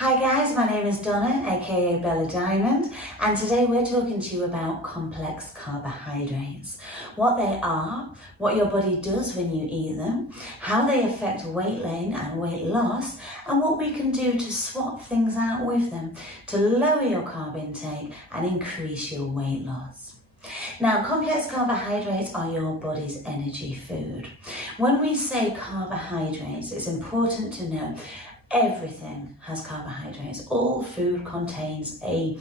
Hi guys, my name is Donna, aka Bella Diamond, and today we're talking to you about complex carbohydrates. What they are, what your body does when you eat them, how they affect weight gain and weight loss, and what we can do to swap things out with them to lower your carb intake and increase your weight loss. Now, complex carbohydrates are your body's energy food. When we say carbohydrates, it's important to know everything has carbohydrates. All food contains a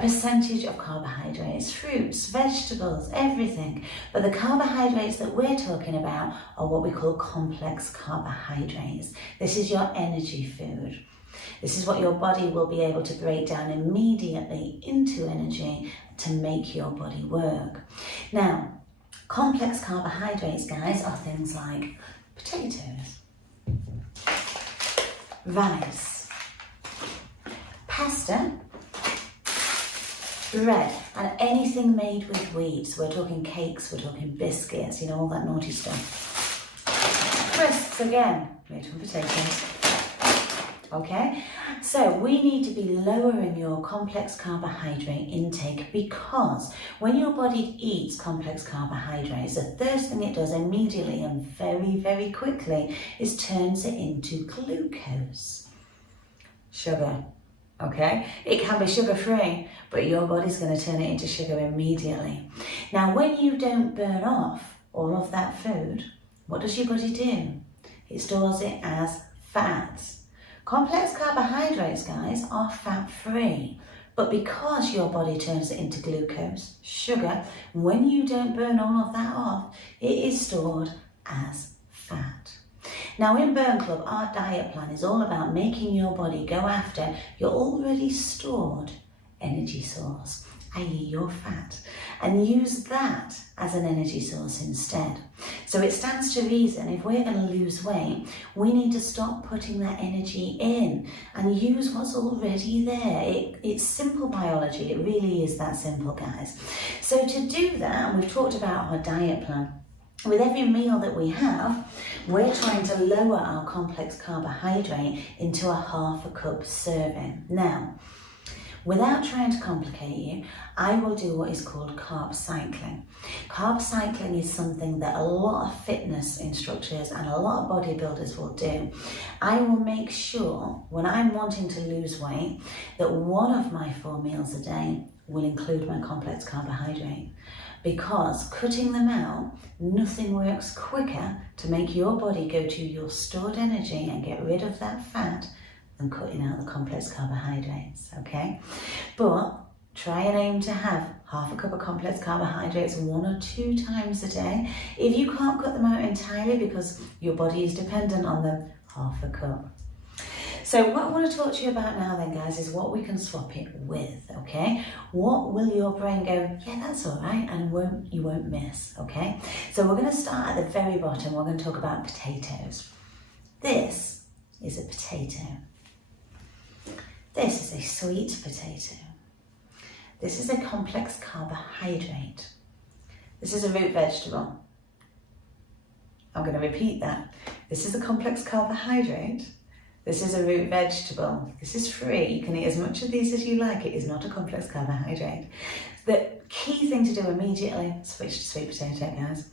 percentage of carbohydrates, fruits, vegetables, everything. But the carbohydrates that we're talking about are what we call complex carbohydrates. This is your energy food. This is what your body will be able to break down immediately into energy to make your body work. Now, complex carbohydrates, guys, are things like potatoes, rice, pasta, bread, and anything made with wheat. So we're talking cakes, we're talking biscuits, you know, all that naughty stuff. Crisps, again, made from potatoes. Okay, so we need to be lowering your complex carbohydrate intake because when your body eats complex carbohydrates, the first thing it does immediately and very, very quickly is turns it into glucose, sugar. Okay, it can be sugar-free, but your body's going to turn it into sugar immediately. Now, when you don't burn off all of that food, what does your body do? It stores it as fat. Complex carbohydrates, guys, are fat-free, but because your body turns it into glucose, sugar, when you don't burn all of that off, it is stored as fat. Now in Burn Club, our diet plan is all about making your body go after your already stored energy source, i.e. your fat, and use that as an energy source instead. So it stands to reason if we're going to lose weight, we need to stop putting that energy in and use what's already there. It's simple biology, it really is that simple, guys. So to do that, we've talked about our diet plan. With every meal that we have, we're trying to lower our complex carbohydrate into a half a cup serving. Now, without trying to complicate you, I will do what is called carb cycling. Carb cycling is something that a lot of fitness instructors and a lot of bodybuilders will do. I will make sure when I'm wanting to lose weight that one of my 4 meals a day will include my complex carbohydrate. Because cutting them out, nothing works quicker to make your body go to your stored energy and get rid of that fat than cutting out the complex carbohydrates, okay? But try and aim to have half a cup of complex carbohydrates 1 or 2 times a day. If you can't cut them out entirely because your body is dependent on them, half a cup. So what I want to talk to you about now then, guys, is what we can swap it with, okay? What will your brain go, yeah, that's all right, and you won't miss, okay? So we're going to start at the very bottom. We're going to talk about potatoes. This is a potato. This is a sweet potato. This is a complex carbohydrate. This is a root vegetable. I'm going to repeat that. This is a complex carbohydrate. This is a root vegetable. This is free. You can eat as much of these as you like. It is not a complex carbohydrate. The key thing to do immediately, switch to sweet potato, guys.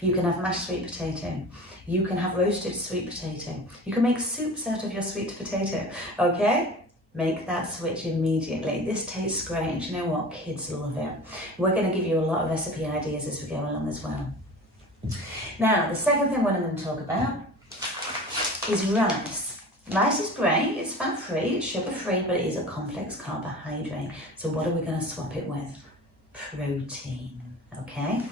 You can have mashed sweet potato. You can have roasted sweet potato. You can make soups out of your sweet potato, okay? Make that switch immediately. This tastes great, and you know what? Kids love it. We're going to give you a lot of recipe ideas as we go along as well. Now, the second thing we're going to talk about is rice. Rice is great, it's fat-free, it's sugar-free, but it is a complex carbohydrate. So what are we going to swap it with? Protein, okay?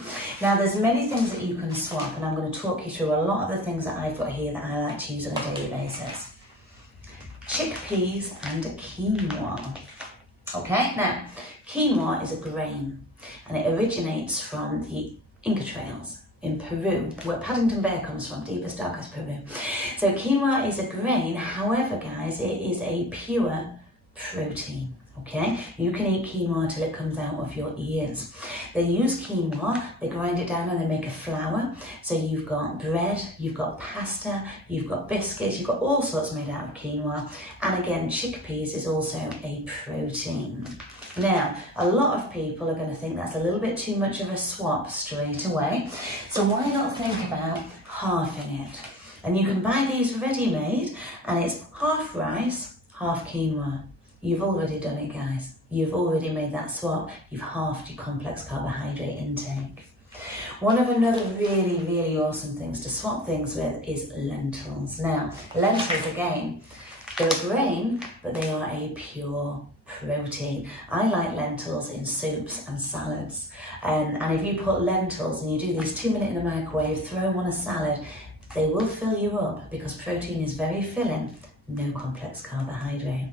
Now, there's many things that you can swap, and I'm going to talk you through a lot of the things that I've got here that I like to use on a daily basis. Chickpeas and quinoa. Okay, now, quinoa is a grain, and it originates from the Inca trails in Peru, where Paddington Bear comes from, deepest, darkest Peru. So quinoa is a grain, however, guys, it is a pure protein. Okay, you can eat quinoa till it comes out of your ears. They use quinoa, they grind it down and they make a flour. So you've got bread, you've got pasta, you've got biscuits, you've got all sorts made out of quinoa. And again, chickpeas is also a protein. Now, a lot of people are going to think that's a little bit too much of a swap straight away. So why not think about halving it? And you can buy these ready-made and it's half rice, half quinoa. You've already done it, guys. You've already made that swap. You've halved your complex carbohydrate intake. One of another really, really awesome things to swap things with is lentils. Now, lentils, again, they're a grain, but they are a pure protein. I like lentils in soups and salads. And if you put lentils and you do these 2 minutes in the microwave, throw them on a salad, they will fill you up because protein is very filling, no complex carbohydrate.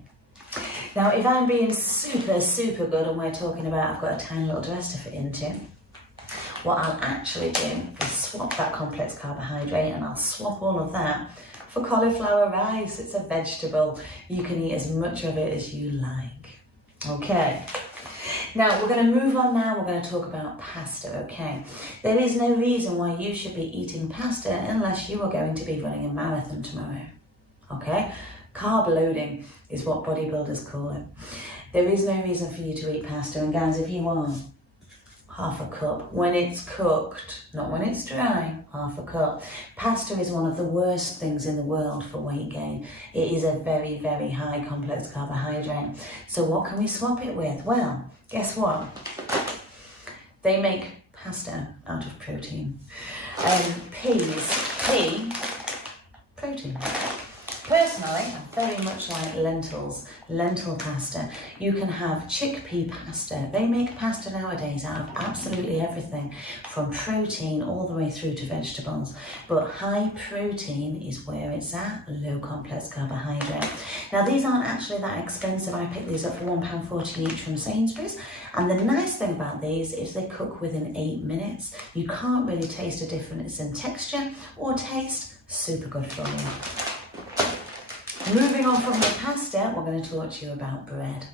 Now, if I'm being super, super good and we're talking about I've got a tiny little dress to fit into, what I'll actually do is swap that complex carbohydrate and I'll swap all of that for cauliflower rice. It's a vegetable. You can eat as much of it as you like. Okay. Now, we're going to move on now. We're going to talk about pasta, okay? There is no reason why you should be eating pasta unless you are going to be running a marathon tomorrow, okay? Carb loading is what bodybuilders call it. There is no reason for you to eat pasta. And guys, if you are, half a cup. When it's cooked, not when it's dry, half a cup. Pasta is one of the worst things in the world for weight gain. It is a very, very high complex carbohydrate. So what can we swap it with? Well, guess what? They make pasta out of protein. Pea, protein. Personally, I very much like lentils, lentil pasta. You can have chickpea pasta. They make pasta nowadays out of absolutely everything, from protein all the way through to vegetables. But high protein is where it's at, low complex carbohydrate. Now, these aren't actually that expensive. I picked these up for £1.40 each from Sainsbury's. And the nice thing about these is they cook within 8 minutes. You can't really taste a difference in texture or taste. Super good for you. Moving on from the pasta, we're going to talk to you about bread.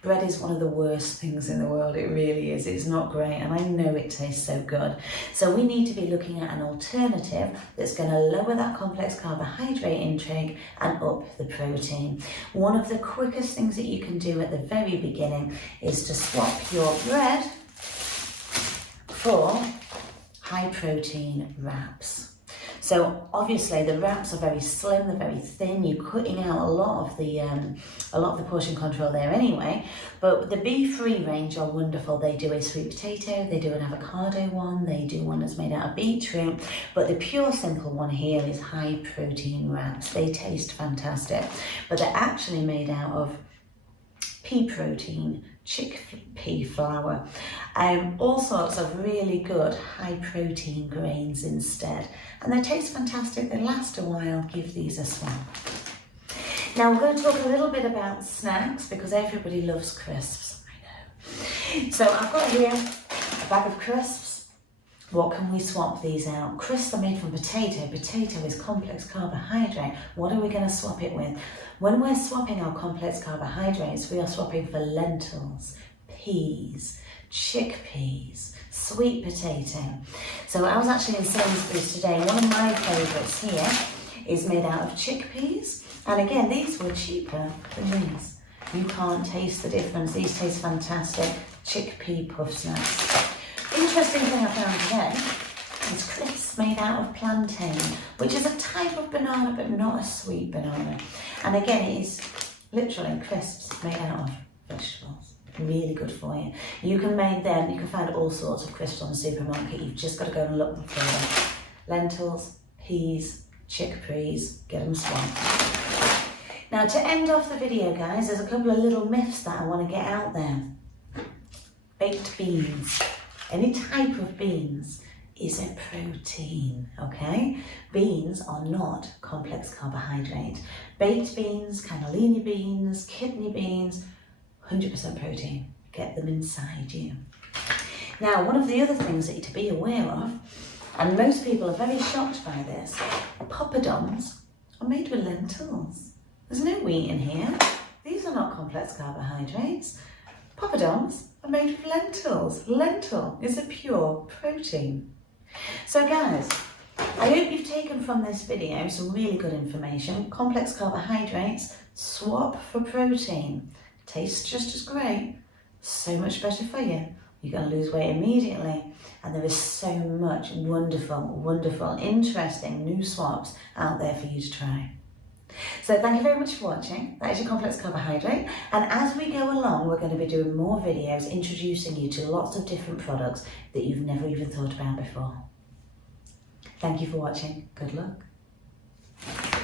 Bread is one of the worst things in the world, it really is. It's not great, and I know it tastes so good. So we need to be looking at an alternative that's going to lower that complex carbohydrate intake and up the protein. One of the quickest things that you can do at the very beginning is to swap your bread for high protein wraps. So obviously the wraps are very slim, they're very thin. You're cutting out a lot of the portion control there anyway. But the Be-Free range are wonderful. They do a sweet potato, they do an avocado one, they do one that's made out of beetroot. But the pure simple one here is high protein wraps. They taste fantastic, but they're actually made out of pea protein, chickpea flour, all sorts of really good high protein grains instead. And they taste fantastic, they last a while. Give these a swap. Now we're going to talk a little bit about snacks because everybody loves crisps, I know. So I've got here a bag of crisps. What can we swap these out? Crisps are made from potato. Potato is complex carbohydrate. What are we going to swap it with? When we're swapping our complex carbohydrates, we are swapping for lentils, peas, chickpeas, sweet potato. So I was actually in Sainsbury's today. One of my favourites here is made out of chickpeas. And again, these were cheaper than these. You can't taste the difference. These taste fantastic. Chickpea puff snacks. Interesting thing I found today is crisps made out of plantain, which is a type of banana but not a sweet banana. And again, it is literally crisps made out of vegetables. Really good for you. You can make them, you can find all sorts of crisps on the supermarket. You've just got to go and look for them. Lentils, peas, chickpeas, get them swamped. Now to end off the video, guys, there's a couple of little myths that I want to get out there. Baked beans. Any type of beans is a protein, okay? Beans are not complex carbohydrate. Baked beans, cannellini beans, kidney beans, 100% protein. Get them inside you. Now, one of the other things that you to be aware of, and most people are very shocked by this, poppadoms are made with lentils. There's no wheat in here. These are not complex carbohydrates. Poppadoms are made with lentils. Lentil is a pure protein. So guys, I hope you've taken from this video some really good information. Complex carbohydrates, swap for protein. Tastes just as great, so much better for you. You're going to lose weight immediately. And there is so much wonderful, interesting new swaps out there for you to try. So thank you very much for watching. That is your complex carbohydrate. And as we go along, we're going to be doing more videos introducing you to lots of different products that you've never even thought about before. Thank you for watching. Good luck.